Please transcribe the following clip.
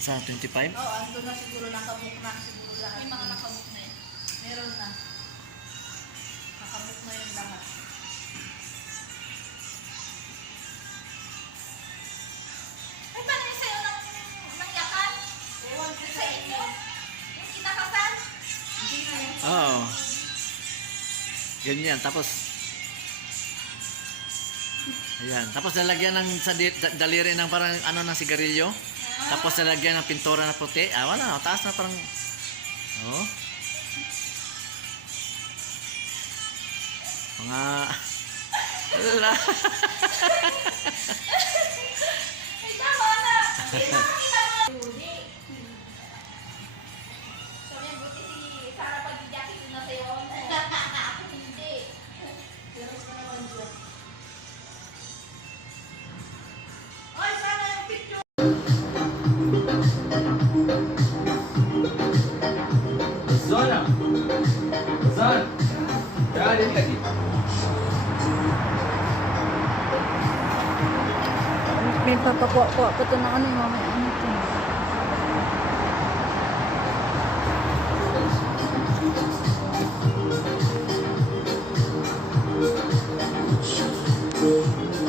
25? Oo, ando na siguro nakabuk na siguro lahat. May mga nakabook na yun. Meron na. Nakabuk na yung lahat. Ay, paano yung sa'yo ng, ng yakan? Ewan ko Sa inyo? Yung kinakasal? Hindi na yan. Oo. Ganyan. Tapos, ayan. Tapos lalagyan ng sa daliri ng parang ano ng sigarilyo. Tapos lalagyan ng pintura na puti. Ah, wala. Taas na parang, oh. Mga, wala. Ay, tama Zona, lah. zona, Да, ребятки! Minta pokok-pokok ketenangan ni mama.